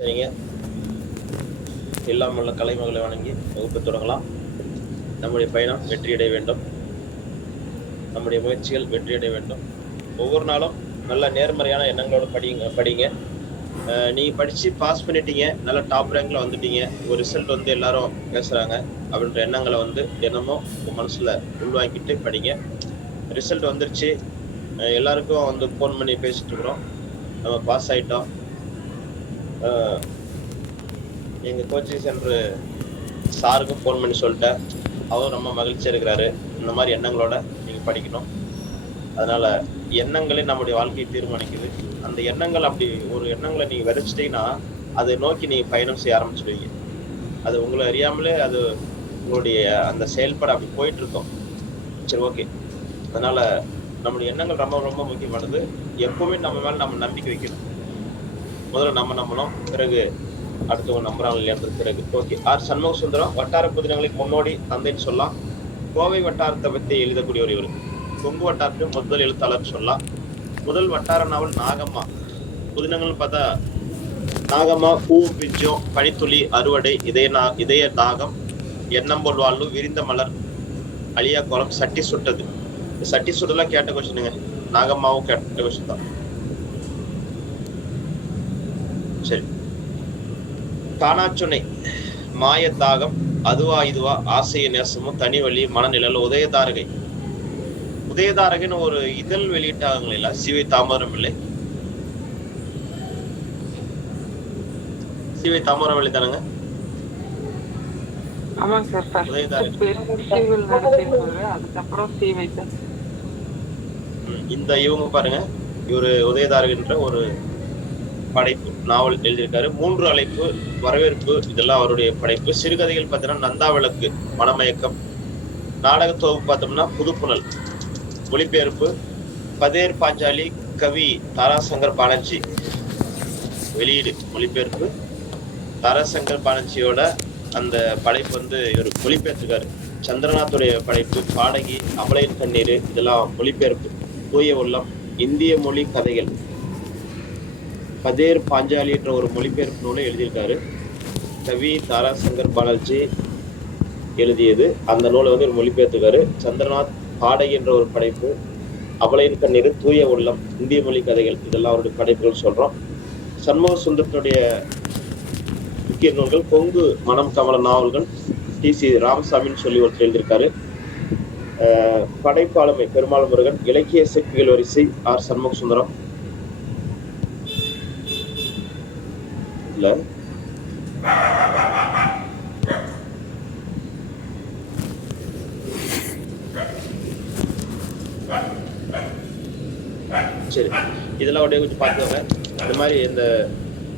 சரிங்க. எல்லாம் உள்ள கலைமகளை வணங்கி வகுப்பு தொடங்கலாம். நம்முடைய பயணம் வெற்றியடைய வேண்டும். நம்முடைய முயற்சிகள் வெற்றியடைய வேண்டும். ஒவ்வொரு நாளும் நல்ல நேர்மறையான எண்ணங்களோட படிங்க படிங்க. நீங்கள் நீங்க படிச்சு பாஸ் பண்ணிட்டீங்க நல்ல டாப் ரேங்க்ல வந்துட்டீங்க ஒரு ரிசல்ட் வந்து எல்லாரும் பேசுறாங்க. அப்படின்ற எண்ணங்களை வந்து தினமும் உங்க மனசுல உள்வாங்கிட்டு படிங்க. ரிசல்ட் வந்துருச்சு. எல்லாருக்கும் வந்து ஃபோன் பண்ணி பேசிட்டு இருக்கிறோம். நம்ம பாஸ் ஆயிட்டோம். எங்கள் எங்க கோச்சிங் சென்டர் சாருக்கும் ஃபோன் பண்ணி சொல்லிட்டேன். அவரும் ரொம்ப மகிழ்ச்சியா இருக்கிறாரு. இந்த மாதிரி எண்ணங்களோட நீங்க படிக்கணும். அதனால எண்ணங்களே நம்முடைய வாழ்க்கையை தீர்மானிக்குது. அந்த எண்ணங்கள் அப்படி ஒரு எண்ணங்களை நீங்க விதைச்சிட்டீங்கன்னா அதை நோக்கி நீங்க பயணம் செய்ய ஆரம்பிச்சிடுவீங்க அது உங்களை அறியாமலே அது உங்களுடைய அந்த செயல்பாடு அப்படி போயிட்டு இருக்கோம் சரி ஓகே அதனால நம்முடைய எண்ணங்கள் ரொம்ப ரொம்ப முக்கியமானது. எப்பவுமே நம்ம மேல நம்ம நம்பிக்கை வைக்கணும். முதல்ல நம்ம நம்பணும். பிறகு அடுத்தவங்க நம்புறாங்க இல்லையான்றது பிறகு. ஓகே ஆர் சண்முக சுந்தரம் வட்டார புதினங்களுக்கு முன்னோடி தந்தைன்னு சொல்லலாம். கோவை வட்டாரத்தை பற்றி எழுதக்கூடிய ஒரு இவர். கொங்கு வட்டாரத்துக்கு முதல் எழுத்தாளர் சொல்லலாம். முதல் வட்டார நாவல் நாகம்மா. புதினங்கள்னு பார்த்தா நாகம்மா பூ பிஞ்சம் பனித்துளி அறுவடை இதய நா இதய தாகம் எண்ணம்போல் வாழ்வு விரிந்த மலர் அழியா கோலம் சட்டி சுட்டது. சட்டி சுட்டதெல்லாம் கேட்ட கொஸ்டினுங்க நாகம்மாவும் கேட்ட கொஸ்டின் தான் சரி காணாச்சுனை மாயத்தாகம் அதுவா இதுவா ஆசைய நேசமும் தனி வழி மனநிழல் உதயதாரகை. உதயதாரகைன்னு ஒரு இதழ் வெளியிட்டாங்க இல்ல சிவை தாமரம் இல்லை சிவை தாமரம் இல்லை தானங்க? இந்த இவங்க பாருங்க இவரு உதயதாரகன்ற ஒரு படைப்பு நாவல் எழுதியிருக்காரு. மூன்று அழைப்பு வரவேற்பு இதெல்லாம் அவருடைய படைப்பு. சிறுகதைகள் பார்த்தீங்கன்னா நந்தா விளக்கு மனமயக்கம். நாடக தொகுப்பு பார்த்தோம்னா புதுப்புணல் மொழிபெயர்ப்பு பதேர் பாஞ்சாலி கவி தாராசங்கர் பானர்ஜி. வெளியீடு மொழிபெயர்ப்பு தாராசங்கர் பானர்ஜியோட அந்த படைப்பு வந்து இவர் மொழிபெயர்த்துக்காரு சந்திரநாத்துடைய படைப்பு பாடகி அமலையின் கண்ணீர் இதெல்லாம் மொழிபெயர்ப்பு தூய உள்ளம் இந்திய மொழி கதைகள். கதேர் பாஞ்சாலி என்ற ஒரு மொழிபெயர்ப்பு நூலை எழுதியிருக்காரு. கவி தாராசங்கர் பானர்ஜி எழுதியது. அந்த நூலை வந்து ஒரு மொழிபெயர்த்துக்காரு சந்திரநாத் பாடை என்ற ஒரு படைப்பு அபலையின் கண்ணீர் தூய உள்ளம் இந்திய மொழி கதைகள் இதெல்லாம் அவருடைய படைப்புகள் சொல்றோம். சண்முக சுந்தரத்தினுடைய முக்கிய நூல்கள் கொங்கு மனம் கமல நாவல்கள் டி சி ராமசாமின்னு சொல்லி ஒருத்தர் எழுதியிருக்காரு. படைப்பாளமை படைப்பாளுமை பெருமாள் முருகன் இலக்கிய சிற்பிகள் வரிசை ஆர் சண்முக சுந்தரம். இல்ல சரி. இதெல்லாம் அப்படியே கொஞ்சம் பார்த்துக்கோங்க. அது மாதிரி இந்த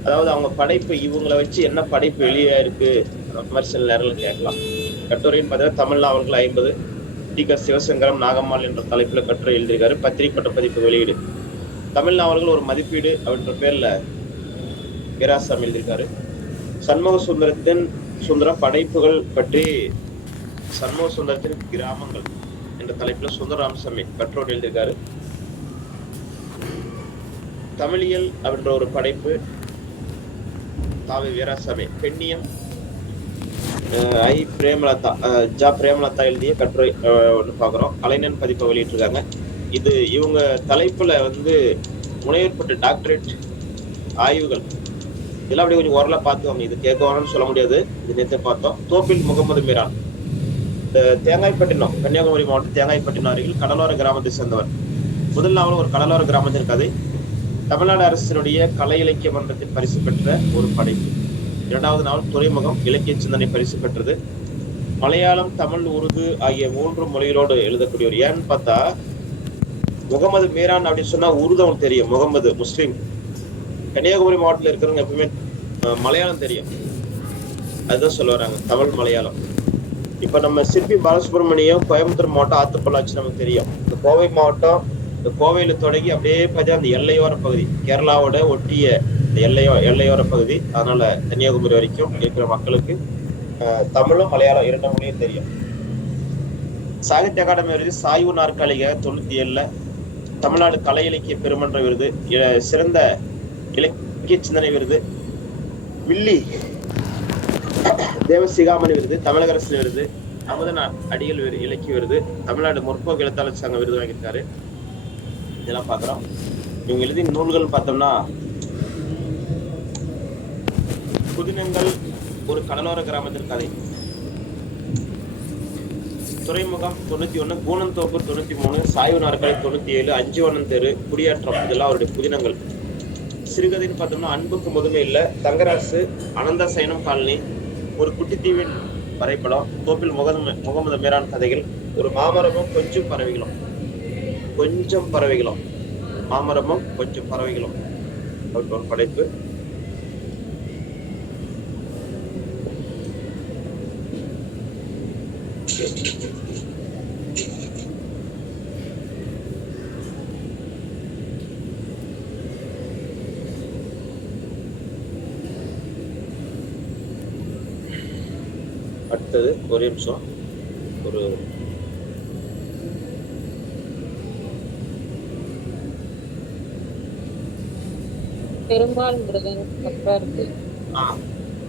அதாவது அவங்க படைப்பு இவங்களை வச்சு என்ன படைப்பு வெளியே இருக்கு? அந்த மாதிரி சில நேரங்கள் கேட்கலாம். கட்டுரைன்னு பார்த்தீங்கன்னா தமிழ் நாவல்கள் ஐம்பது. டி க சிவசங்கரம் நாகம்மாள் என்ற தலைப்பில் கட்டுரை எழுதியிருக்காரு. பத்திரிகை பதிப்பு வெளியீடு. தமிழ் நாவல்கள் ஒரு மதிப்பீடு அப்படின்ற பேரில் வீராசாமி எழுதியிருக்காரு. சண்முக சுந்தரத்தின் சுந்தர படைப்புகள் பற்றி சண்முக சுந்தரத்தின் கிராமங்கள் என்ற தலைப்புல சுந்தர ராமசாமி கட்டுரை எழுதியிருக்காரு. தமிழியல் அப்படின்ற ஒரு படைப்பு தாவி வீராசாமி பெண்ணியம் ஐ பிரேமலதா ஜா பிரேமலதா எழுதிய கட்டுரை ஒன்று பார்க்குறோம். கலைஞன் பதிப்பை வெளியிட்டிருக்காங்க. இது இவங்க தலைப்புல வந்து முனையற்பட்ட டாக்டரேட் ஆய்வுகள். இதெல்லாம் அப்படி கொஞ்சம் ஓரளவு பார்த்துவாங்க இது கேட்கவானு சொல்ல முடியாது. இது நேற்று பார்த்தோம். தோப்பில் முகமது மீரான். இந்த தேங்காய்பட்டினம் கன்னியாகுமரி மாவட்டம் தேங்காய்பட்டினம் அருகில் கடலோர கிராமத்தை சேர்ந்தவர். முதல் நாவல் ஒரு கடலோர கிராமத்தின் கதை. தமிழ்நாடு அரசினுடைய கலை இலக்கிய மன்றத்தில் பரிசு பெற்ற ஒரு படைப்பு இரண்டாவது நாவல் துறைமுகம் இலக்கிய சிந்தனை பரிசு பெற்றது. மலையாளம் தமிழ் உருது ஆகிய மூன்று மொழிகளோடு எழுதக்கூடிய ஒரு ஏன்னு பார்த்தா முகமது மீரான் அப்படின்னு சொன்னா உருது அவங்களுக்கு தெரியும். முகமது முஸ்லீம். கன்னியாகுமரி மாவட்டத்தில் இருக்கிறவங்க எப்பவுமே மலையாளம் தெரியும். அதுதான் சொல்ல வராங்க. தமிழ் மலையாளம். இப்ப நம்ம சிற்பி பாலசுப்ரமணியம் கோயம்புத்தூர் மாவட்டம் ஆத்துப்பள்ளாச்சி நமக்கு தெரியும். இந்த கோவை மாவட்டம் இந்த கோவையில தொடங்கி அப்படியே பார்த்தா அந்த எல்லையோர பகுதி கேரளாவோட ஒட்டிய இந்த எல்லையோ எல்லையோர பகுதி. அதனால கன்னியாகுமரி வரைக்கும் இருக்கிற மக்களுக்கு தமிழும் மலையாளம் இரண்டு மொழியும் தெரியும். சாகித்ய அகாடமி விருது சாய்வு நாற்காலிக தொண்ணூத்தி ஏழுல தமிழ்நாடு கலை இலக்கிய பெருமன்ற விருது சிறந்த இலக்கிய சிந்தனை விருது வில்லி தேவசிகாமணி விருது தமிழக அரசு விருது அமுதன் அடிகள் விருது இலக்கிய விருது தமிழ்நாடு முற்போக்கு எழுத்தாளர் சங்க விருது வாங்கியிருக்காரு. இதெல்லாம் பார்க்குறோம். இவங்க எழுதிய நூல்கள் பார்த்தோம்னா புதினங்கள் ஒரு கடலோர கிராமத்தின் கதை. துறைமுகம் தொண்ணூத்தி ஒண்ணு கூனந்தோப்பு தொண்ணூத்தி மூணு சாய்வு நாற்காலி தொண்ணூத்தி ஏழு அஞ்சுவனம் தெரு குடியாற்றம் இதெல்லாம் அவருடைய புதினங்கள். சிறுகதைன்னு பார்த்தோம்னா அன்புக்கு முதுமை இல்லை. தங்கராசு அனந்த சயனம் காலனி ஒரு குட்டித்தீவின் வரைபடம் கோப்பில் முகமது முகமது மீரான் கதைகள் ஒரு மாமரமும் கொஞ்சம் பறவைகளும். கொஞ்சம் பறவைகளும். மாமரமும் கொஞ்சம் பறவைகளும். அவருக்கு ஒரு படைப்பு அடுத்தது ஒரே நிமிஷம். ஒரு பெருமாள் முருகன் இருக்கு. ஆ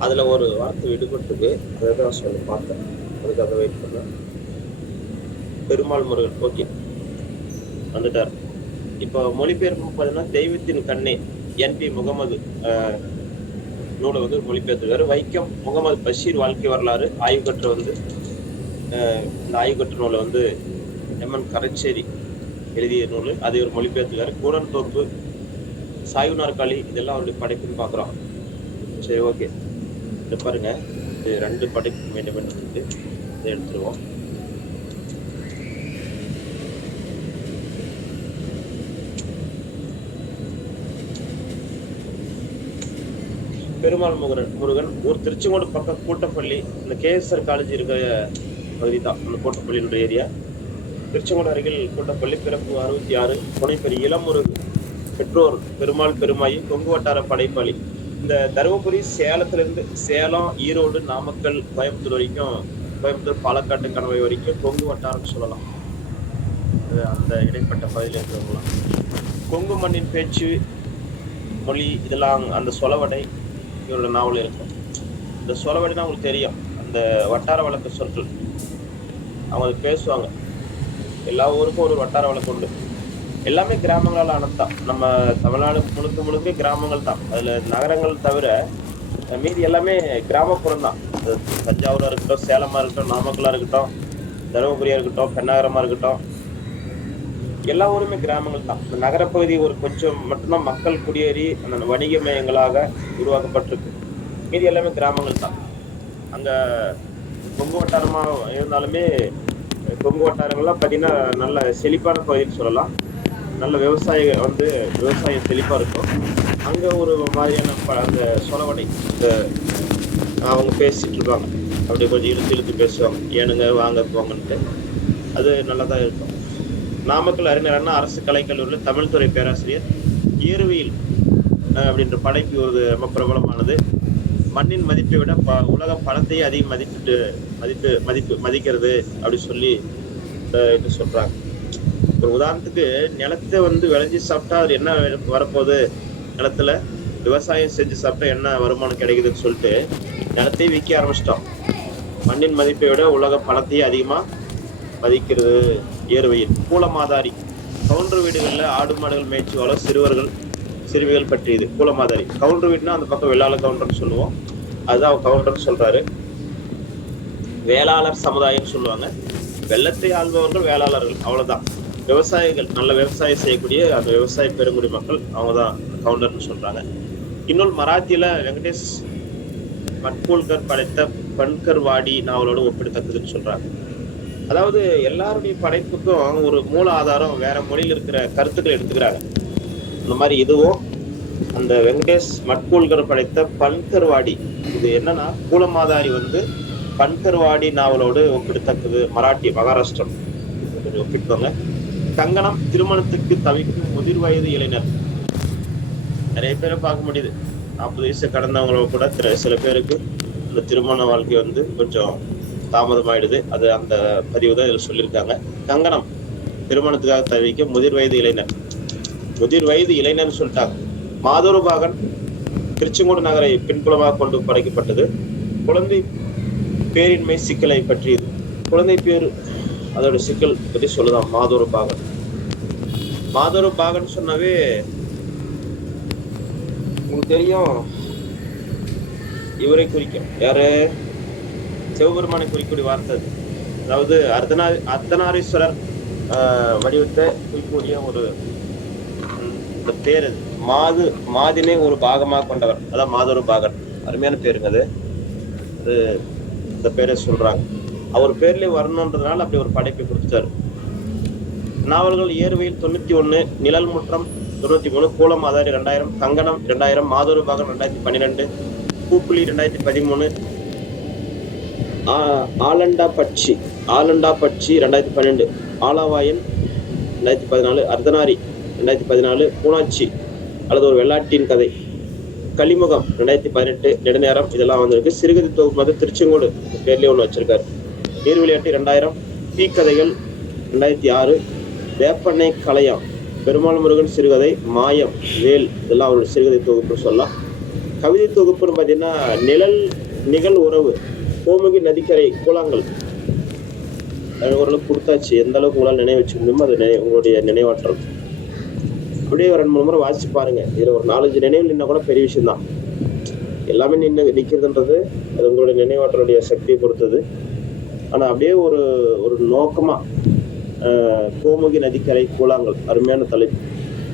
அதுல ஒரு வார்த்தை விடுபட்டுருக்கு. அதை தான் சொல்ல பார்த்தேன். அதுக்காக வெயிட் பண்ணேன் பெருமாள் முருகன் ஓகே வந்துட்டார். இப்போ மொழிபெயர்ப்பு பார்த்தீங்கன்னா தெய்வத்தின் கண்ணே என்பி முகமது ஆஹ், நூலை வந்து மொழிபெயர்த்துருக்காரு. வைக்கம் முகமது பஷீர் வாழ்க்கை வரலாறு ஆய்வு கற்ற வந்து இந்த ஆய்வு கற்ற நூலை வந்து எம்என் கரச்சேரி எழுதிய நூல். அதை ஒரு மொழிபெயர்த்துக்காரு கூரன் தோப்பு சாய்வு நாற்காலி இதெல்லாம் அவருடைய படைப்புன்னு பார்க்குறோம். சரி ஓகே. இது பாருங்கள் இது ரெண்டு படைப்பு வேண்டும் என்று இதை எடுத்துருவோம். பெருமாள் முருகன் முருகன் ஒரு திருச்செங்கோடு பக்கம் கூட்டப்பள்ளி இந்த கேஎஸ்ஆர் காலேஜ் இருக்கிற பகுதி தான் அந்த கூட்டப்பள்ளின்ற ஏரியா. திருச்செங்கோடு அருகில் கூட்டப்பள்ளி பிறப்பு அறுபத்தி ஆறு புனைப்பெரிய இளமுருகு பெற்றோர் பெருமாள் பெருமாயி கொங்கு வட்டார படைப்பாளி. இந்த தருமபுரி சேலத்திலிருந்து சேலம் ஈரோடு நாமக்கல் கோயம்புத்தூர் வரைக்கும் கோயம்புத்தூர் பாலக்காட்டு கணவை வரைக்கும் கொங்கு வட்டாரம்னு சொல்லலாம். அந்த இடைப்பட்ட பகுதியில் இருக்கிறவங்களாம் கொங்கு மண்ணின் பேச்சு மொழி இதெல்லாம் அந்த சொலவடை இவரோட நாவல் இருக்கும் இந்த சொலவடைனா உங்களுக்கு தெரியும். அந்த வட்டார வழக்கு சொற்கள். அவங்க அது பேசுவாங்க. எல்லா ஊருக்கும் ஒரு வட்டார வழக்கு உண்டு. எல்லாமே கிராமங்களால் ஆனது தான் நம்ம தமிழ்நாடு முழுக்க முழுக்க கிராமங்கள் தான். அதில் நகரங்கள் தவிர மீதி எல்லாமே கிராமப்புறம் தான். தஞ்சாவூராக இருக்கட்டும் சேலமாக இருக்கட்டும் நாமக்கலாக இருக்கட்டும் தருமபுரியாக இருக்கட்டும் பெண்ணாகரமாக இருக்கட்டும் எல்லா ஊருமே கிராமங்கள் தான். இந்த நகரப்பகுதி ஒரு கொஞ்சம் மட்டும்தான் மக்கள் குடியேறி அந்த வணிக மையங்களாக உருவாக்கப்பட்டிருக்கு. மீதி எல்லாமே கிராமங்கள் தான். அங்கே கொங்கு வட்டாரமாக இருந்தாலுமே கொங்கு வட்டாரங்கள்லாம் பார்த்தீங்கன்னா நல்ல செழிப்பான பகுதின்னு சொல்லலாம். நல்ல விவசாய வந்து விவசாயம் செழிப்பாக இருக்கும். அங்கே ஒரு மாதிரியான ப- அந்த சொலவடை இந்த அவங்க பேசிகிட்டு இருப்பாங்க. அப்படி கொஞ்சம் இழுத்து இழுத்து பேசுவாங்க. ஏனுங்க வாங்க போங்கன்ட்டு. அது நல்லா தான் இருக்கும். நாமக்கல் அறிஞர் அண்ணா அரசு கலைக்கல்லூரியில் தமிழ் துறை பேராசிரியர். இயற்பியல் அப்படின்ற படைப்பு ஒரு ரொம்ப பிரபலமானது. மண்ணின் மதிப்பை விட ப உலக பணத்தையே அதிகம் மதிப்பிட்டு மதிப்பு மதிப்பு மதிக்கிறது அப்படி சொல்லி என்று சொல்கிறாங்க ஒரு உதாரணத்துக்கு நிலத்தை வந்து விளைஞ்சி சாப்பிட்டா அது என்ன வரப்போகுது? நிலத்துல விவசாயம் செஞ்சு சாப்பிட்டா என்ன வருமானம் கிடைக்குதுன்னு சொல்லிட்டு நிலத்தையே விற்க ஆரம்பிச்சிட்டோம். மண்ணின் மதிப்பை விட உலக பணத்தையே அதிகமாக மதிக்கிறது. ஏறுவையில் கூலமாதாரி. கவுண்டர் வீடுகளில் ஆடு மாடுகள் மேய்ச்சி சிறுவர்கள் சிறுமிகள் பற்றியது கூலமாதாரி. கவுண்டர் வீடுனா அந்த பக்கம் வெள்ளாள கவுண்டர்னு சொல்லுவோம். அதுதான் அவர் கவுண்டர்னு சொல்றாரு. வேளாளர் சமுதாயம்னு சொல்லுவாங்க. வெள்ளத்தை ஆள்பவர்கள் வேளாளர்கள். அவ்வளவுதான். விவசாயிகள் நல்ல விவசாயம் செய்யக்கூடிய அந்த விவசாய பெருங்குடி மக்கள் அவங்க தான் கவுண்டர்னு சொல்றாங்க. இன்னொரு மராத்தியில வெங்கடேஷ் மட்கூல்கர் படைத்த பன்கர்வாடி நாவலோடு ஒப்பிடத்தக்கதுன்னு சொல்றாங்க. அதாவது எல்லாருடைய படைப்புக்கும் ஒரு மூல ஆதாரம் வேற மொழியில் இருக்கிற கருத்துக்களை எடுத்துக்கிறாங்க. இந்த மாதிரி இதுவும் அந்த வெங்கடேஷ் மட்கூல்கர் படைத்த பன்கர்வாடி இது என்னன்னா கூலமாதாரி வந்து பன்கர்வாடி நாவலோடு ஒப்பிடத்தக்கது மராட்டி மகாராஷ்டிரம் கொஞ்சம் ஒப்பிட்டுக்கோங்க கங்கணம் திருமணத்துக்கு தவிக்கும் முதிர் வயது இளைஞர். நிறைய பேரை பார்க்க முடியுது. நாற்பது வயசு கடந்தவங்கள கூட சில பேருக்கு இந்த திருமண வாழ்க்கை வந்து கொஞ்சம் தாமதமாயிடுது. அது அந்த பதிவு தான் இதில் சொல்லியிருக்காங்க. கங்கணம் திருமணத்துக்காக தெரிவிக்க முதிர் வயது இளைஞர். முதிர் வயது இளைஞர்னு சொல்லிட்டாங்க. மாதொரு பாகன் திருச்செங்கோடு நகரை பின்புலமாக கொண்டு படைக்கப்பட்டது. குழந்தை பேரின்மை சிக்கலை பற்றியது குழந்தை பேர் அதோட சிக்கல் பற்றி சொல்லுதான் மாதோரு பாகன் மாதோரு பாகன் சொன்னாவே உங்களுக்கு தெரியும். இவரை குறிக்கும் யாரு? சிவபெருமானை குறிக்கூடிய வார்த்தை அது. அதாவது அர்த்தனா அர்த்தநாரீஸ்வரர் ஆஹ், வடிவத்தை குறிக்கக்கூடிய ஒரு இந்த பேர் அது. மாது மாதினை ஒரு பாகமாக கொண்டவர். அதான் மாதொரு பாகன். அருமையான பேருங்க அது. அது இந்த பேரை சொல்றாங்க. அவர் பேர்லேயே வரணுன்றதுனால அப்படி ஒரு படைப்பை கொடுத்துட்டாரு. நாவல்கள் ஏறுவையில் தொண்ணூத்தி ஒண்ணு நிழல் முற்றம் தொண்ணூத்தி மூணு கூலமாதாரி ரெண்டாயிரம் கங்கணம் ரெண்டாயிரம் மாதொரு பாகன் ரெண்டாயிரத்தி பன்னிரெண்டு பூப்புலி ரெண்டாயிரத்தி பதிமூணு ஆலண்டா பட்சி ஆலண்டா பட்சி ரெண்டாயிரத்தி பன்னெண்டு ஆலாவாயன் ரெண்டாயிரத்தி பதினாலு அர்த்தனாரி ரெண்டாயிரத்தி பதினாலு பூனாச்சி அல்லது ஒரு வெள்ளாட்டின் கதை. கலிமுகம் ரெண்டாயிரத்தி பதினெட்டு நெடுநேரம் இதெல்லாம் வந்திருக்கு. சிறுகதை தொகுப்பு வந்து திருச்செங்கோடு பேர்லேயே ஒன்று வச்சிருக்காரு. நீர் விளையாட்டு ரெண்டாயிரம் தீக்கதைகள் ரெண்டாயிரத்தி ஆறு வேப்பண்ணை கலையம் பெருமாள் முருகன் சிறுகதை மாயம் வேல் இதெல்லாம் அவரோட சிறுகதை தொகுப்புன்னு சொல்லலாம். கவிதை தொகுப்புன்னு பார்த்தீங்கன்னா நிழல் நிகழ் உறவு கோமுகி நதிக்கரை கூழாங்கல் அது ஓரளவுக்கு கொடுத்தாச்சு. எந்த அளவுக்கு உங்களால் நினைவு வச்சு முடியுமோ அது நினை உங்களுடைய நினைவாற்றல். அப்படியே ஒரு ரெண்டு மூணு முறை வாசிச்சு பாருங்க. இதில் ஒரு நாலஞ்சு நினைவு நின்னா கூட பெரிய விஷயம் தான் எல்லாமே நின்று நிற்கிறதுன்றது அது உங்களுடைய நினைவாற்றலுடைய சக்தியை பொறுத்தது. ஆனால் அப்படியே ஒரு ஒரு நோக்கமாக கோமுகி நதிக்கரை கூழாங்கல் அருமையான தலைப்பு.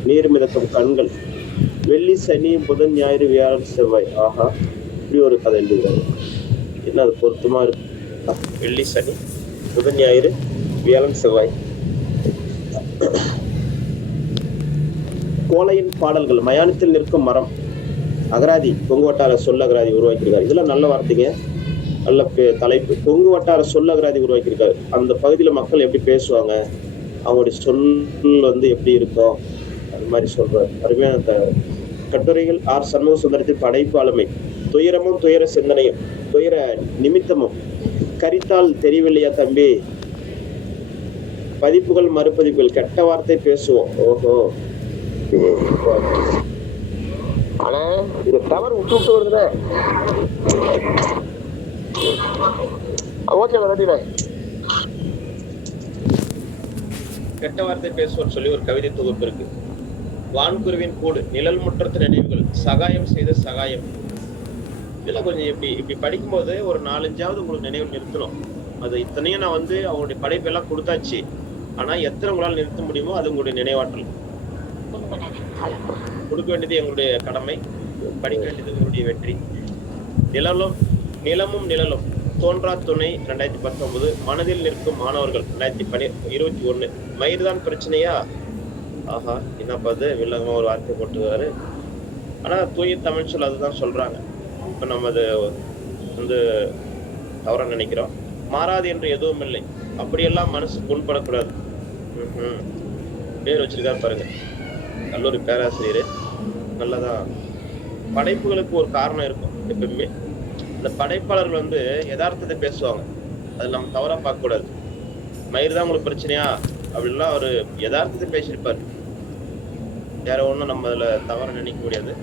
நீர் மிதக்கும் கண்கள். வெள்ளி சனி புதன் ஞாயிறு வியாழன் செவ்வாய். ஆஹா இப்படி ஒரு கதை எழுதுகிறாரு பார்த்தீங்கன்னா அது பொருத்தமாக இருக்கும் வெள்ளி சனி புதன் ஞாயிறு வியாழன் செவ்வாய். கோலையின் பாடல்கள் மயானத்தில் நிற்கும் மரம். அகராதி கொங்கு வட்டார சொல் அகராதி உருவாக்கியிருக்காரு. இதெல்லாம் நல்ல வார்த்தைங்க. நல்ல தலைப்பு. கொங்கு வட்டார சொல் அகராதி உருவாக்கியிருக்காரு. அந்த பகுதியில் மக்கள் எப்படி பேசுவாங்க? அவங்களுடைய சொல் வந்து எப்படி இருக்கும்? அது மாதிரி சொல்றாரு. அருமையான கட்டுரைகள் ஆர் சண்முக சுந்தரத்தின் படைப்பு ஆளுமை. துயரமும் துயர சிந்தனையும். துயர நிமித்தமும் கரித்தால் தெரியவில்லையா தம்பி? பதிப்புகள் மறுபதிப்புகள் கெட்ட வார்த்தை பேசுவோம். ஓஹோ. அண்ணே இது டவர் விட்டு விட்டு வருதுண்ணே. ஓகே கெட்ட வார்த்தை பேசுவோர் சொல்லி ஒரு கவிதை தொகுப்பு இருக்கு. வான்குருவின் கூடு நிழல் முற்றத்து நினைவுகள் சகாயம் செய்த சகாயம். இதெல்லாம் கொஞ்சம் இப்படி இப்படி படிக்கும்போது ஒரு நாலஞ்சாவது உங்களுக்கு நினைவு நிறுத்தணும். அது இத்தனையும் நான் வந்து அவங்களுடைய படைப்பெல்லாம் கொடுத்தாச்சு. ஆனா எத்தனை உங்களால் நிறுத்த முடியுமோ அது உங்களுடைய நினைவாற்றல். கொடுக்க வேண்டியது எங்களுடைய கடமை. படிக்க வேண்டியது உங்களுடைய வெற்றி. நிழலும் நிலமும் நிழலும். தோன்றா துணை ரெண்டாயிரத்தி பத்தொன்பது. மனதில் நிற்கும் மாணவர்கள் ரெண்டாயிரத்தி பனி இருபத்தி ஒண்ணு. மயிர்தான் பிரச்சனையா? ஆஹா என்னப்பா அது வில்லங்கமா ஒரு வார்த்தை போட்டுருக்காரு. ஆனா தூய தமிழ் சொல் அதுதான் சொல்றாங்க. இப்ப நம்ம அது வந்து தவறா நினைக்கிறோம். மாறாது என்று எதுவும் இல்லை. அப்படியெல்லாம் மனசு புண்படக்கூடாது. ம்ஹும். பேர் வச்சிருக்காரு பாருங்க. கல்லூரி பேராசிரியர். நல்லதான் படைப்புகளுக்கு ஒரு காரணம் இருக்கும் எப்பவுமே இந்த படைப்பாளர்கள் வந்து யதார்த்தத்தை பேசுவாங்க. அது நம்ம தவறா பார்க்க கூடாது மயிர் தான் உங்களுக்கு பிரச்சனையா? அப்படின்லாம் அவர் யதார்த்தத்தை பேசியிருப்பார். வேற ஒண்ணும் நம்ம அதுல தவற நினைக்க முடியாது.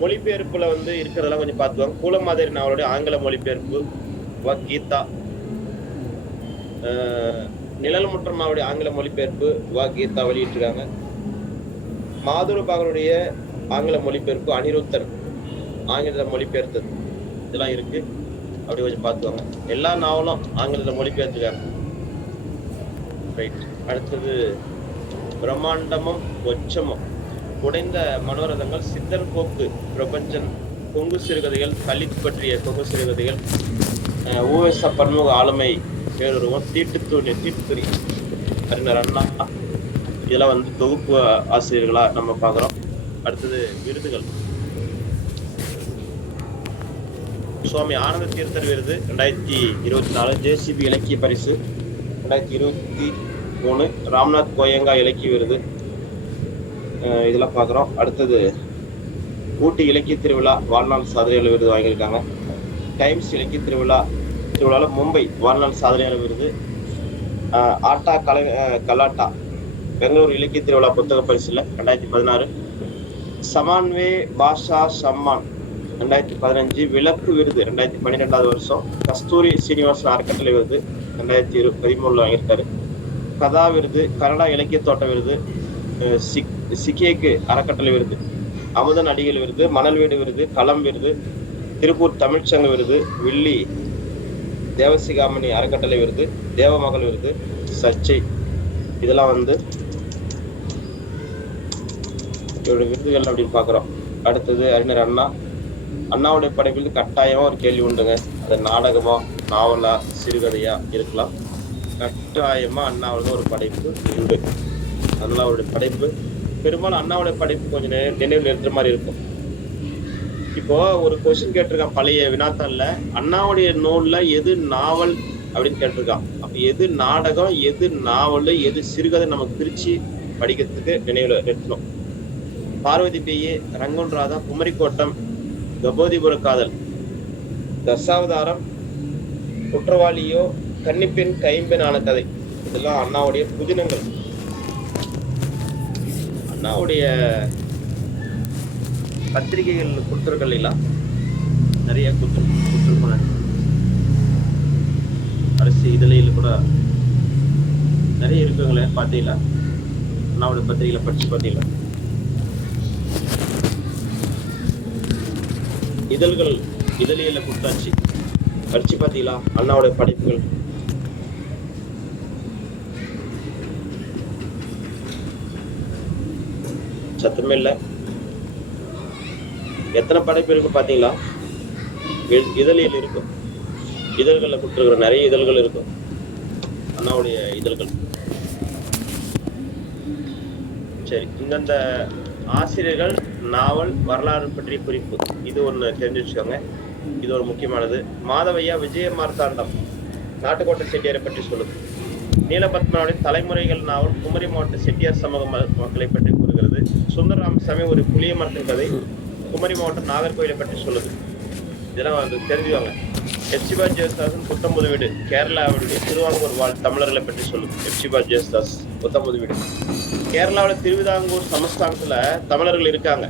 மொழிபெயர்ப்புல வந்து இருக்கிறதெல்லாம் கொஞ்சம் பார்த்துவாங்க கூலமாதிரி நாவலுடைய ஆங்கில மொழிபெயர்ப்பு வ கீதா அஹ், நிழல் முற்றம் அவருடைய ஆங்கில மொழிபெயர்ப்பு வ கீதா வெளியிட்டிருக்காங்க. மாதுரு பாகனுடைய ஆங்கில மொழிபெயர்ப்பு அனிருத்தன் ஆங்கில மொழிபெயர்த்தது. இதெல்லாம் இருக்கு. அப்படி கொஞ்சம் பார்த்துவாங்க எல்லா நாவலும் ஆங்கிலத்தில் மொழிபெயர்த்துக்காங்க ரைட் அடுத்தது பிரம்மாண்டமும் கொச்சமும் உடைந்த மனோரதங்கள் சித்தர் போக்கு பிரபஞ்சன் கொங்கு சிறுகதைகள் தலித் பற்றிய கொங்கு சிறுகதைகள் அஹ், பன்முக ஆளுமை பேருருவம் தீட்டுத்துணி தீட்டுத்துறி அறிஞர் அண்ணா. இதெல்லாம் வந்து தொகுப்பு ஆசிரியர்களா நம்ம பார்க்குறோம். அடுத்தது விருதுகள். சுவாமி ஆனந்த தீர்த்தர் விருது ரெண்டாயிரத்தி இருபத்தி நாலு ஜேசிபி இலக்கிய பரிசு ரெண்டாயிரத்தி இருபத்தி மூணு ராம்நாத் கோயங்கா இலக்கிய விருது. இதெல்லாம் பார்க்குறோம். அடுத்தது ஊட்டி இலக்கிய திருவிழா வாழ்நாள் சாதனையாளர் விருது வாங்கியிருக்காங்க. டைம்ஸ் இலக்கிய திருவிழா திருவிழாவில் மும்பை வாழ்நாள் சாதனையாளர் விருது. ஆட்டா கலை கலாட்டா பெங்களூர் இலக்கிய திருவிழா புத்தக பரிசில் ரெண்டாயிரத்தி பதினாறு. சமான்வே பாஷா சம்மான் ரெண்டாயிரத்தி பதினஞ்சு. விளக்கு விருது ரெண்டாயிரத்தி பன்னிரெண்டாவது வருஷம். கஸ்தூரி சீனிவாசன் அறக்கட்டளை விருது ரெண்டாயிரத்தி இரு பதிமூணில் வாங்கியிருக்காரு. கதா விருது கனடா இலக்கிய தோட்ட விருது சிக் சிக்கேக்கு அறக்கட்டளை விருது. அமுதன் அடிகள் விருது மணல் வீடு விருது களம் விருது திருப்பூர் தமிழ்ச்சங்க விருது வில்லி தேவசிகாமணி அறக்கட்டளை விருது தேவமகள் விருது சர்ச்சை. இதெல்லாம் வந்து இவருடைய விருதுகள் அப்படின்னு பார்க்குறோம். அடுத்தது அறிஞர் அண்ணா. அண்ணாவுடைய படைப்பில் கட்டாயமா ஒரு கேள்வி உண்டுங்க. அது நாடகமா நாவலா சிறுகதையா இருக்கலாம். கட்டாயமா அண்ணாவுக்கு ஒரு படைப்பு உண்டு. அதனால அவருடைய படைப்பு பெரும்பாலும் அண்ணாவோட படிப்பு கொஞ்சம் நினை- நினைவில் நிறுத்துற மாதிரி இருக்கும். இப்போ ஒரு கொஸ்டின் கேட்டிருக்கான் பழைய வினாத்தாள்ல அண்ணாவுடைய நூல்ல எது நாவல் அப்படின்னு கேட்டிருக்கான். அப்ப எது நாடகம் எது நாவல் எது சிறுகதை நமக்கு பிரிச்சு படிக்கிறதுக்கு நினைவுல நிறுத்தணும். பார்வதி பேயே ரங்கன் ராதா குமரிக்கோட்டம் கபோதிபுர காதல் தசாவதாரம் குற்றவாளியோ கன்னிப்பெண் கைம்பெண் ஆன கதை. இதெல்லாம் அண்ணாவுடைய புதினங்கள். அண்ணாவுடைய பத்திரிகைகள் கொடுத்துருக்கள் எல்லாம் நிறைய கொடுத்து கொடுத்துருக்கோம் அரசு இதழில் கூட நிறைய இருக்குங்களே பார்த்தீங்களா? அண்ணாவோட பத்திரிகையில் படிச்சு பார்த்தீங்களா? இதழ்கள் இதழியில் கொடுத்தாச்சு. படிச்சு பார்த்தீங்களா? அண்ணாவுடைய படைப்புகள். சத்தமே இல்லை. எத்தனை படைப்பு இருக்கு பார்த்தீங்களா இ- இதழியல் இருக்கும். இதழ்களில் கொடுத்துருக்குற நிறைய இதழ்கள் இருக்கும். அண்ணாவுடைய இதழ்கள். சரி இந்தந்த ஆசிரியர்கள் நாவல் வரலாறு பற்றிய குறிப்பு. இது ஒன்று தெரிஞ்சு வச்சுக்கோங்க. இது ஒரு முக்கியமானது. மாதவையா விஜய மார்த்தாண்டம் நாட்டுக்கோட்டை செட்டியாரை பற்றி சொல்லுது. நீலபத்மனுடைய தலைமுறைகள் நாவல் குமரி மாவட்ட செட்டியார் சமூக மக்களை பற்றி கூறுகிறது சுந்தரராமசாமி ஒரு புளிய மரத்தின் கதை. குமரி மாவட்டம் நாகர்கோயிலை பற்றி சொல்லுது. இதெல்லாம் வந்து தெரிஞ்சுவாங்க எப்சிபா ஜெயஸ்தாசன் புத்தம்புது வீடு கேரளாவுடைய திருவாங்கூர் வாழ் தமிழர்களை பற்றி சொல்லுது. எப்சிபா ஜெயஸ்தாஸ் புத்தம்புது வீடு. கேரளாவில் திருவிதாங்கூர் சமஸ்தானத்தில் தமிழர்கள் இருக்காங்க.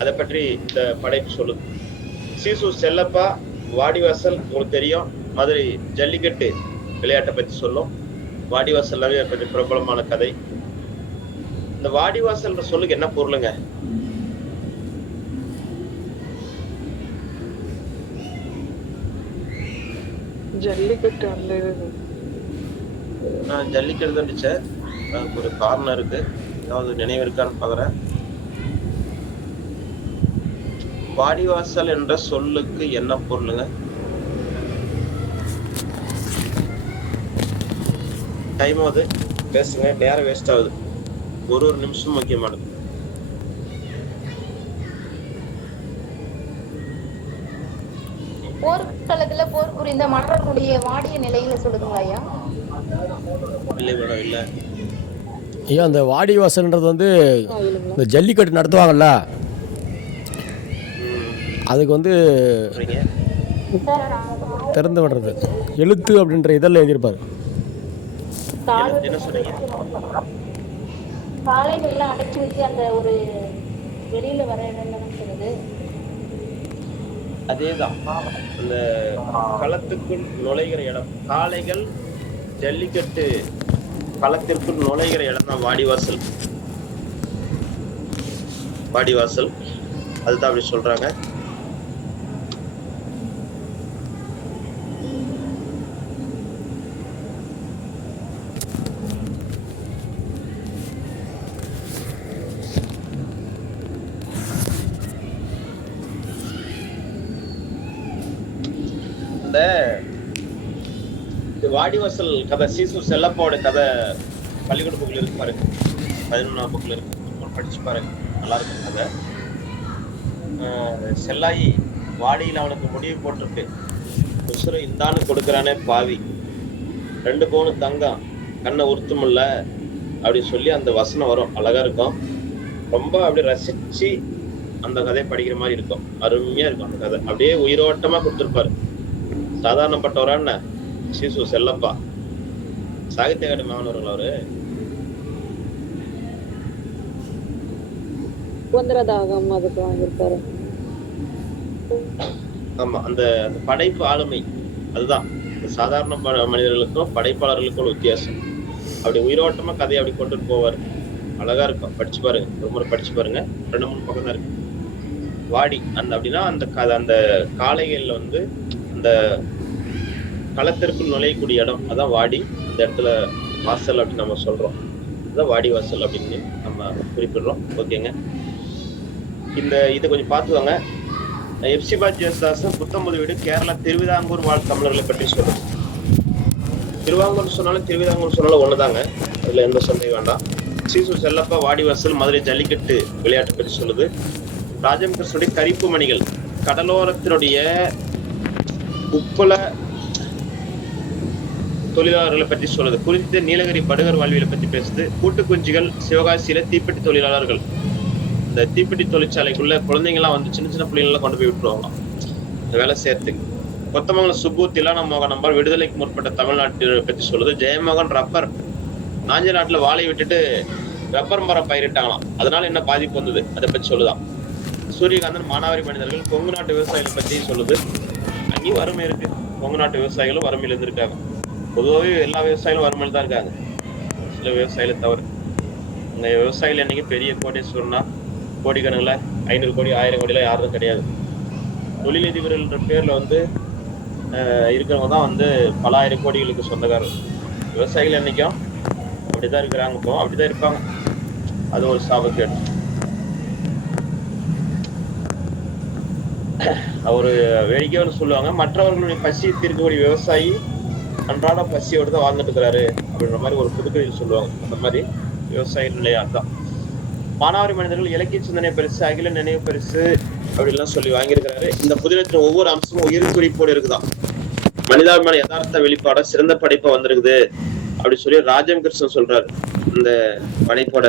அதை பற்றி இந்த படைப்பு சொல்லுது. சீசு செல்லப்பா வாடிவாசல் உங்களுக்கு தெரியும். மதுரை ஜல்லிக்கட்டு விளையாட்டை பற்றி சொல்லும். வாடிவாசல் பற்றி பிரபலமான கதை. இந்த வாடிவாசல்ன்ற சொல்லுக்கு என்ன பொருளுங்க? ஜல்லிக்கட்டு அந்த நான் ஜல்லிக்கட்டு தான் டீச்சர் அதுக்கு ஒரு காரணம் இருக்கு. ஏதாவது நினைவு இருக்கான்னு பார்க்குறேன் வாடிவாசல் என்ற சொல்லுக்கு என்ன பொருளுங்க? டைம் ஆகுது. பேசுங்க. நேரம் வேஸ்ட் ஆகுது. ஒரு ஒரு நிமிஷம் முக்கியமானது போர்க்களத்துல போர் புரிந்த மன்னர்களுடைய வாடிய நிலையில சொல்லுதுங்களா ஐயா. இல்லை மேடம் இல்லை. ஐயா அந்த வாடி வாசல்ன்றது வந்து இந்த ஜல்லிக்கட்டு நடத்துவாங்கல்ல? அதுக்கு வந்து திறந்து விடுறது. எழுத்து அப்படின்ற இதழில் எழுதியிருப்பார். கால் என்ன சொல்றீங்க காளைகள்லாம் அடைச்சி வச்சு அந்த ஒரு வெளியில வர இடம் சொல்லுது அதேதான். அந்த களத்துக்குள் நுழைகிற இடம். காளைகள் ஜல்லிக்கட்டு களத்திற்குள் நுழைகிற இடம் தான் வாடிவாசல். வாடிவாசல். அதுதான் அப்படி சொல்றாங்க. அடிவாசல் கதை சீசு செல்லப்பாவோட கதை பள்ளிக்கூட புக்கில் இருக்கு பாருங்க. பதினொன்றாம் புக்கில் இருக்கு. படிச்சு பாருங்க. நல்லா இருக்கும் கதை. செல்லாயி வாடியில் அவனுக்கு முடிவு போட்டிருக்கு. உசுரை இந்தான்னு கொடுக்குறானே பாவி. ரெண்டு பவுனு தங்கம் கண்ணை உறுத்தமில்ல அப்படி சொல்லி அந்த வசனம் வரும். அழகா இருக்கும். ரொம்ப அப்படி ரசிச்சு அந்த கதையை படிக்கிற மாதிரி இருக்கும். அருமையா இருக்கும் அந்த கதை. அப்படியே உயிரோட்டமா கொடுத்துருப்பாரு. சாதாரணப்பட்டவரா சிசு செல்லப்பா. சாகித்ய அகாடமி மாணவர்கள் அவரு. அதுக்கு ஆமா அந்த படைப்பு ஆளுமை அதுதான். சாதாரண மனிதர்களுக்கும் படைப்பாளர்களுக்கும் வித்தியாசம். அப்படி உயிரோட்டமா கதையை அப்படி கொண்டுட்டு போவார். அழகா இருக்கும். படிச்சு பாருங்க. ஒரு முறை படிச்சு பாருங்க. ரெண்டு மூணு பக்கம் தான் இருக்கு. வாடி. அந்த அப்படின்னா அந்த அந்த காளைகள்ல வந்து அந்த களத்திற்குள் நுழையக்கூடிய இடம். அதான் வாடி. அந்த இடத்துல வாசல் அப்படின்னு நம்ம சொல்றோம். அதான் வாடி வாசல் அப்படின்னு நம்ம குறிப்பிடுறோம். ஓகேங்க. இந்த இதை கொஞ்சம் பார்த்துவாங்க எப்சிபா ஜெயசுதாசன் புத்தம்பது வீடு கேரளா திருவிதாங்கூர் வாழ் தமிழர்களை பற்றி சொல்லுது திருவாங்கூர் சொன்னாலும் திருவிதாங்கூர் சொன்னாலும் ஒண்ணுதாங்க. அதுல எந்த சந்தேகம் வேண்டாம். சீசு செல்லப்பா வாடிவாசல் மதுரை ஜல்லிக்கட்டு விளையாட்டு பற்றி சொல்லுது. ராஜம் கிருஷ்ணனுடைய கரிப்பு மணிகள் கடலோரத்தினுடைய உப்பல தொழிலாளர்களை பற்றி சொல்லுது. குறித்து நீலகிரி படுகர் வாழ்வியலை பற்றி பேசுது. கூட்டு குஞ்சுகள் சிவகாசியில தீப்பெட்டி தொழிலாளர்கள். இந்த தீப்பெட்டி தொழிற்சாலைக்குள்ள குழந்தைங்கலாம் வந்து சின்ன சின்ன பிள்ளைங்கள கொண்டு போய் விட்டுருவாங்களாம் இந்த வேலை செய்யறதுக்கு கொத்தமங்கலம் சுப்பு திலான மோகன் நம்பர் விடுதலைக்கு முற்பட்ட தமிழ்நாட்டை பற்றி சொல்லுது. ஜெயமோகன் ரப்பர். நாஞ்ச நாட்டுல வாழை விட்டுட்டு ரப்பர் மரம் பயிரிட்டாங்களாம். அதனால என்ன பாதிப்பு வந்தது? அதை பத்தி சொல்லுதான். சூரியகாந்தன் மானாவாரி மனிதர்கள் கொங்கு நாட்டு விவசாயிகளை பத்தி சொல்லுது. அங்கேயும் வறுமை இருக்கு. கொங்கு நாட்டு விவசாயிகளும் வறுமையில இருந்திருக்காங்க பொதுவாகவே எல்லா விவசாயிகளும் வறுமையில் தான் இருக்காங்க. சில விவசாயிகளை தவிர. இந்த விவசாயிகள் என்னைக்கு பெரிய கோடீஸ்வரனா? கோடிக்கணக்கில் ஐநூறு கோடி ஆயிரம் கோடிலாம் யாரும் கிடையாது. தொழிலதிபர்கள்ன்ற பேர்ல வந்து இருக்கிறவங்க தான் வந்து பல ஆயிரம் கோடிகளுக்கு சொந்தக்காரர். விவசாயிகள் என்றைக்கும் அப்படி தான் இருக்கிறாங்க இப்போ. அப்படிதான் இருப்பாங்க. அது ஒரு சாபக்கேடு. அவரு வேடிக்கையோடு சொல்லுவாங்க மற்றவர்களுடைய பசி தீர்க்கக்கூடிய விவசாயி அன்றாட பசியோடு தான் வாழ்ந்துட்டு இருக்கிறாரு அப்படின்ற மாதிரி ஒரு புதுக்கதையில் சொல்லுவாங்க. அந்த மாதிரி விவசாய நிலையா தான் மானாவாரி மனிதர்கள் இலக்கிய சிந்தனை பெருசு அகில நினைவு பெருசு அப்படின்லாம் சொல்லி வாங்கியிருக்கிறாரு. இந்த புதினத்தின் ஒவ்வொரு அம்சமும் உயிர் குறிப்போடு இருக்குதான். மனிதாபிமான யதார்த்த வெளிப்பாட சிறந்த படைப்பா வந்திருக்குது அப்படி சொல்லி ராஜம் கிருஷ்ணன் சொல்றாரு. இந்த படைப்போட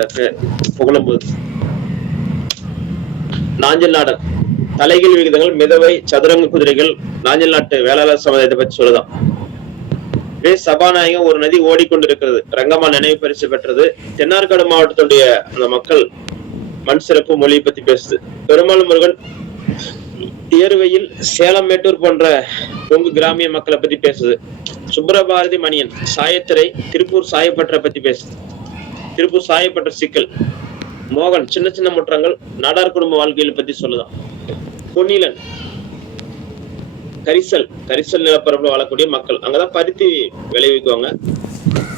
புகழும் போது நாஞ்சல் நாடன் தலைகீழ் விகிதங்கள் மிதவை சதுரங்க குதிரைகள் நாஞ்சல் நாட்டு வேளாளர் சமுதாயத்தை பற்றி சொல்லுதான். வே சபாநாயகம் ஒரு நதி ஓடிக்கொண்டிருக்கிறது. ரங்கம்மா நினைவு பரிசு பெற்றது. தென்னார்காடு மாவட்டத்துடைய அந்த மக்கள் மண் சிறப்பு மொழியை பத்தி பேசுது. பெருமாள் முருகன் தேர்வையில் சேலம் மேட்டூர் போன்ற கொங்கு கிராமிய மக்களை பத்தி பேசுது. சுப்பிரபாரதி மணியன் சாயத்திரை திருப்பூர் சாயப்பற்ற பத்தி பேசுது. திருப்பூர் சாயப்பற்ற சிக்கல். மோகன் சின்ன சின்ன முற்றங்கள் நாடார் குடும்ப வாழ்க்கையை பத்தி சொல்லுதான். பொன்னிலன் கரிசல் கரிசல் நிலப்பரப்புல வாழக்கூடிய மக்கள். அங்கதான் பருத்தி விளைவிக்குவாங்க.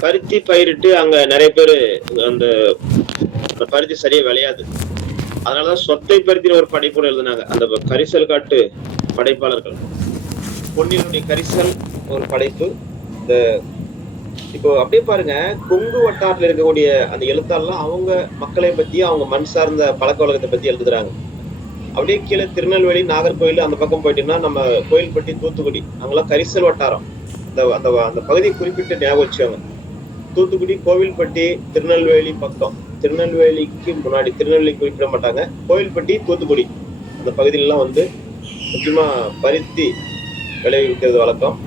பருத்தி பயிரிட்டு அங்க நிறைய பேர் அந்த பருத்தி சரியா விளையாது. அதனாலதான் சொத்தை பருத்தின ஒரு படைப்போடு எழுதினாங்க. அந்த கரிசல் காட்டு படைப்பாளர்கள். பொன்னிலுடைய கரிசல் ஒரு படைப்பு. இந்த இப்போ அப்படியே பாருங்க கொங்கு வட்டாரத்துல இருக்கக்கூடிய அந்த எழுத்தாளர்லாம் அவங்க மக்களை பத்தி அவங்க மண் சார்ந்த பழக்க வழக்கத்தை பத்தி எழுதுறாங்க. அப்படியே கீழே திருநெல்வேலி நாகர்கோயில் அந்த பக்கம் போயிட்டீங்கன்னா நம்ம கோயில்பட்டி தூத்துக்குடி அங்கெல்லாம் கரிசல் வட்டாரம். அந்த அந்த அந்த பகுதியை குறிப்பிட்டு ஞாபகம் வச்சுக்கோங்க. தூத்துக்குடி கோவில்பட்டி திருநெல்வேலி பக்கம். திருநெல்வேலிக்கு முன்னாடி திருநெல்வேலி குறிப்பிட மாட்டாங்க. கோவில்பட்டி தூத்துக்குடி. அந்த பகுதியிலலாம் வந்து முக்கியமாக பருத்தி விளைவிக்கிறது வழக்கம்.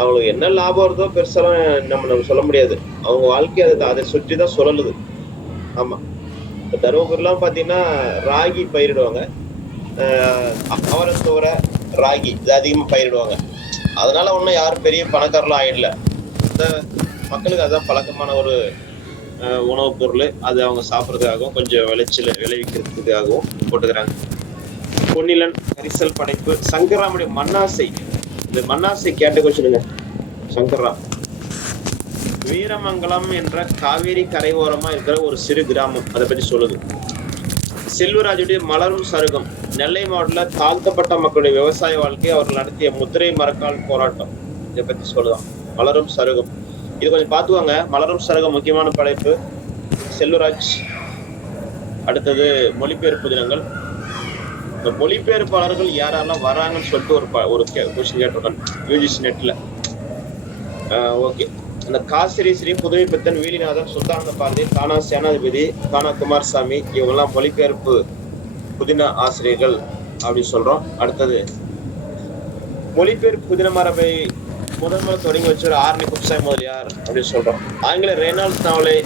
அவங்களுக்கு என்ன லாபம் வருதோ பெருசாலாம் நம்ம நம்ம சொல்ல முடியாது. அவங்க வாழ்க்கை அதை அதை சுற்றி தான் சுழலுது. ஆமாம் இப்போ தருமபுரிலாம் பார்த்தீங்கன்னா ராகி பயிரிடுவாங்க. அவரத்தோரை ராகி இது அதிகமாக பயிரிடுவாங்க. அதனால ஒன்றும் யாரும் பெரிய பணக்காரலாம் ஆயிடல. இந்த மக்களுக்கு அதுதான் பழக்கமான ஒரு உணவுப் பொருள். அது அவங்க சாப்பிட்றதுக்காகவும் கொஞ்சம் விளைச்சல் விளைவிக்கிறதுக்காகவும் போட்டுக்கிறாங்க. பொன்னிலன் கரிசல் படைப்பு சங்கராமுடைய மண்ணாசை இந்த மண்ணாசை கேட்ட கொஸ்டினுங்க சங்கரா. வீரமங்கலம் என்ற காவேரி கரையோரமா இருக்கிற ஒரு சிறு கிராமம். அதை பற்றி சொல்லுது. செல்வராஜுடைய மலரும் சருகம். நெல்லை மாவட்டத்தில் தாழ்த்தப்பட்ட மக்களுடைய விவசாய வாழ்க்கை அவர்கள் நடத்திய முத்திரை மரக்கால் போராட்டம். இதை பத்தி சொல்லலாம். மலரும் சருகம். இது கொஞ்சம் பார்த்துவாங்க மலரும் சருகம் முக்கியமான படைப்பு. செல்வராஜ். அடுத்தது மொழிபெயர்ப்பு தினங்கள். இந்த மொழிபெயர்ப்பாளர்கள் யாரெல்லாம் வராங்கன்னு சொல்லிட்டு ஒரு ப- ஒரு கொஸ்டின் கேட்டிருக்காங்க. யூஜிசி நெட்ல ஓகே அந்த காசிரி ஸ்ரீ புதுமை வீலிநாதன் சுல்தான பாரதி தானா சேனாதிபதி தானா குமாரசாமி இவங்கெல்லாம் மொழிபெயர்ப்பு புதின ஆசிரியர்கள் அப்படின்னு சொல்றோம். அடுத்தது மொழிபெயர்ப்பு புதின மரபை முதன்முறை தொடங்கி வச்சவர் ஆர்னி குப்சாய் முதலியார் அப்படின்னு சொல்றோம். ஆங்கில ரெனால்ட்ஸ் நாவலை